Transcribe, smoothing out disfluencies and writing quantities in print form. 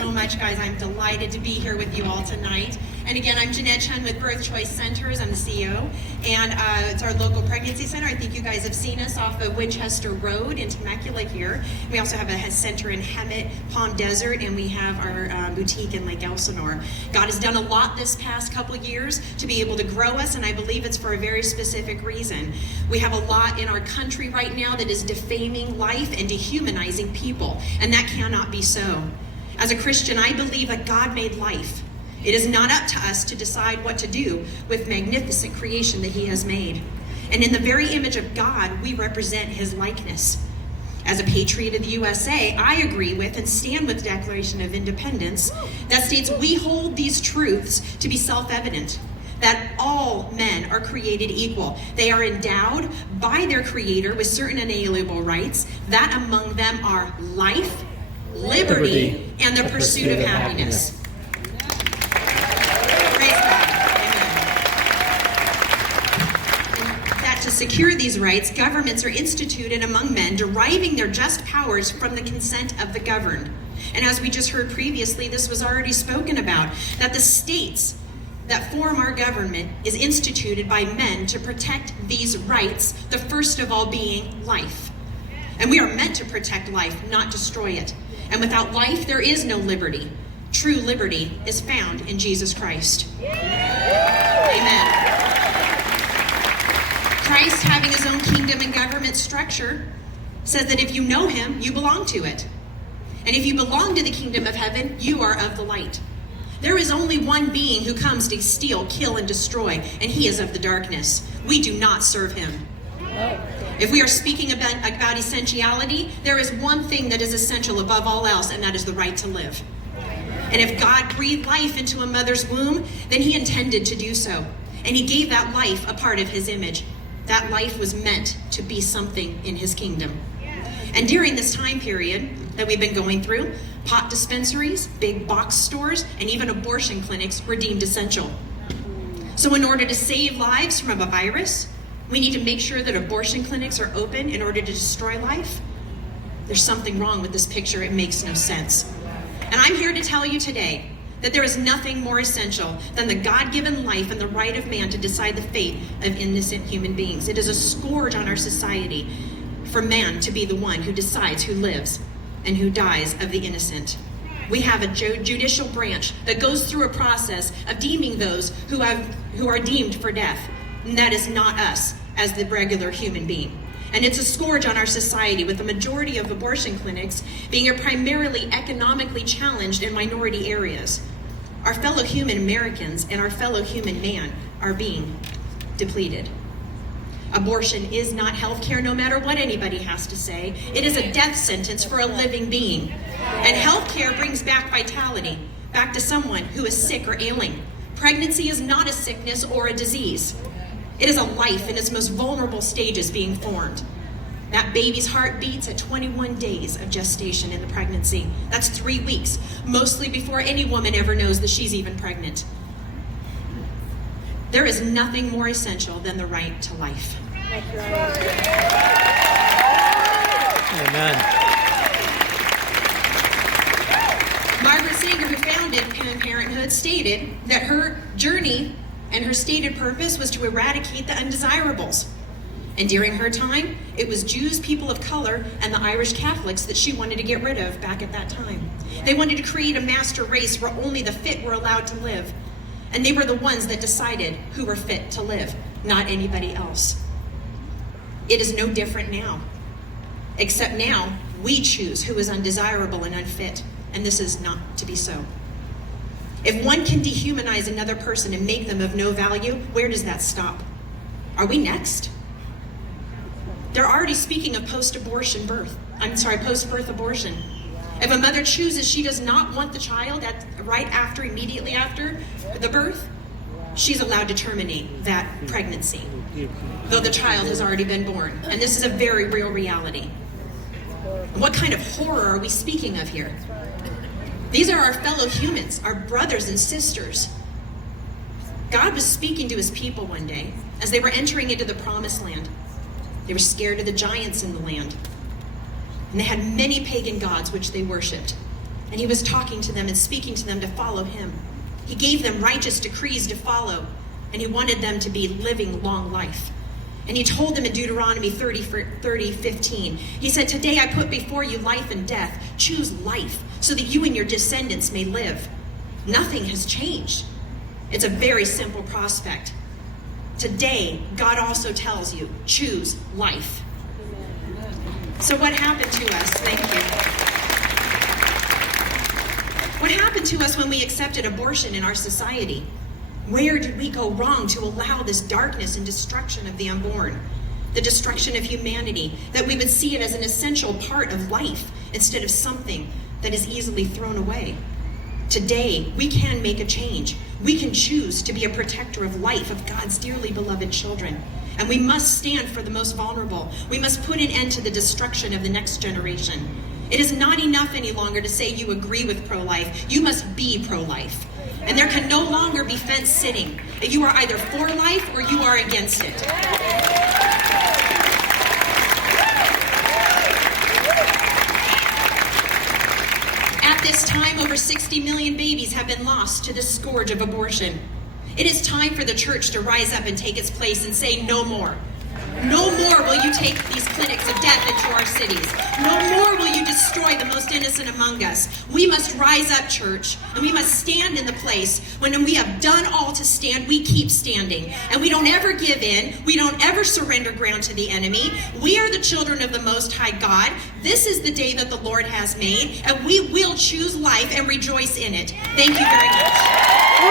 so much, guys. I'm delighted to be here with you all tonight. And again, I'm Jeanette Chun with Birth Choice Centers. I'm the CEO, and it's our local pregnancy center. I think you guys have seen us off of Winchester Road in Temecula here. We also have a center in Hemet, Palm Desert, and we have our boutique in Lake Elsinore. God has done a lot this past couple of years to be able to grow us, and I believe it's for a very specific reason. We have a lot in our country right now that is defaming life and dehumanizing people, and that cannot be so. As a Christian, I believe that God made life. It is not up to us to decide what to do with magnificent creation that He has made. And in the very image of God, we represent His likeness. As a patriot of the USA, I agree with and stand with the Declaration of Independence that states we hold these truths to be self-evident, that all men are created equal. They are endowed by their Creator with certain inalienable rights, that among them are life, liberty, and the pursuit of happiness. To secure these rights, governments are instituted among men, deriving their just powers from the consent of the governed. And as we just heard previously, this was already spoken about, that the states that form our government is instituted by men to protect these rights, the first of all being life. And we are meant to protect life, not destroy it. And without life, there is no liberty. True liberty is found in Jesus Christ. Amen. Christ, having His own kingdom and government structure, says that if you know Him, you belong to it. And if you belong to the kingdom of heaven, you are of the light. There is only one being who comes to steal, kill, and destroy, and He is of the darkness. We do not serve Him. If we are speaking about essentiality, there is one thing that is essential above all else, and that is the right to live. And if God breathed life into a mother's womb, then He intended to do so. And He gave that life a part of His image. That life was meant to be something in His kingdom. And during this time period that we've been going through, pot dispensaries, big box stores, and even abortion clinics were deemed essential. So in order to save lives from a virus, we need to make sure that abortion clinics are open in order to destroy life. There's something wrong with this picture. It makes no sense. And I'm here to tell you today that there is nothing more essential than the God-given life and the right of man to decide the fate of innocent human beings. It is a scourge on our society for man to be the one who decides who lives and who dies of the innocent. We have a judicial branch that goes through a process of deeming those who are deemed for death, and that is not us as the regular human being. And it's a scourge on our society, with the majority of abortion clinics being primarily economically challenged in minority areas. Our fellow human Americans and our fellow human man are being depleted. Abortion is not health care, no matter what anybody has to say. It is a death sentence for a living being. And health care brings back vitality, back to someone who is sick or ailing. Pregnancy is not a sickness or a disease. It is a life in its most vulnerable stages being formed. That baby's heart beats at 21 days of gestation in the pregnancy. That's 3 weeks, mostly before any woman ever knows that she's even pregnant. There is nothing more essential than the right to life. Amen. Margaret Sanger, who founded Planned Parenthood, stated that her journey and her stated purpose was to eradicate the undesirables. And during her time, it was Jews, people of color, and the Irish Catholics that she wanted to get rid of back at that time. They wanted to create a master race where only the fit were allowed to live. And they were the ones that decided who were fit to live, not anybody else. It is no different now. Except now, we choose who is undesirable and unfit. And this is not to be so. If one can dehumanize another person and make them of no value, where does that stop? Are we next? They're already speaking of post-birth abortion. If a mother chooses she does not want the child immediately after the birth, she's allowed to terminate that pregnancy, though the child has already been born. And this is a very real reality. What kind of horror are we speaking of here? These are our fellow humans, our brothers and sisters. God was speaking to His people one day as they were entering into the promised land. They were scared of the giants in the land. And they had many pagan gods which they worshipped. And he was talking to them and speaking to them to follow him. He gave them righteous decrees to follow, and he wanted them to be living long life. And he told them in Deuteronomy 30:15, he said, "Today I put before you life and death. Choose life so that you and your descendants may live." Nothing has changed. It's a very simple prospect. Today, God also tells you, choose life. So what happened to us? Thank you. What happened to us when we accepted abortion in our society? Where did we go wrong to allow this darkness and destruction of the unborn? The destruction of humanity, that we would see it as an essential part of life instead of something that is easily thrown away. Today, we can make a change. We can choose to be a protector of life of God's dearly beloved children. And we must stand for the most vulnerable. We must put an end to the destruction of the next generation. It is not enough any longer to say you agree with pro-life. You must be pro-life. And there can no longer be fence sitting. You are either for life or you are against it. At this time, over 60 million babies have been lost to the scourge of abortion. It is time for the church to rise up and take its place and say no more. No more will you take these clinics of death into our cities. No more will you destroy the most innocent among us. We must rise up, church, and we must stand in the place when we have done all to stand, we keep standing. And we don't ever give in. We don't ever surrender ground to the enemy. We are the children of the Most High God. This is the day that the Lord has made, and we will choose life and rejoice in it. Thank you very much.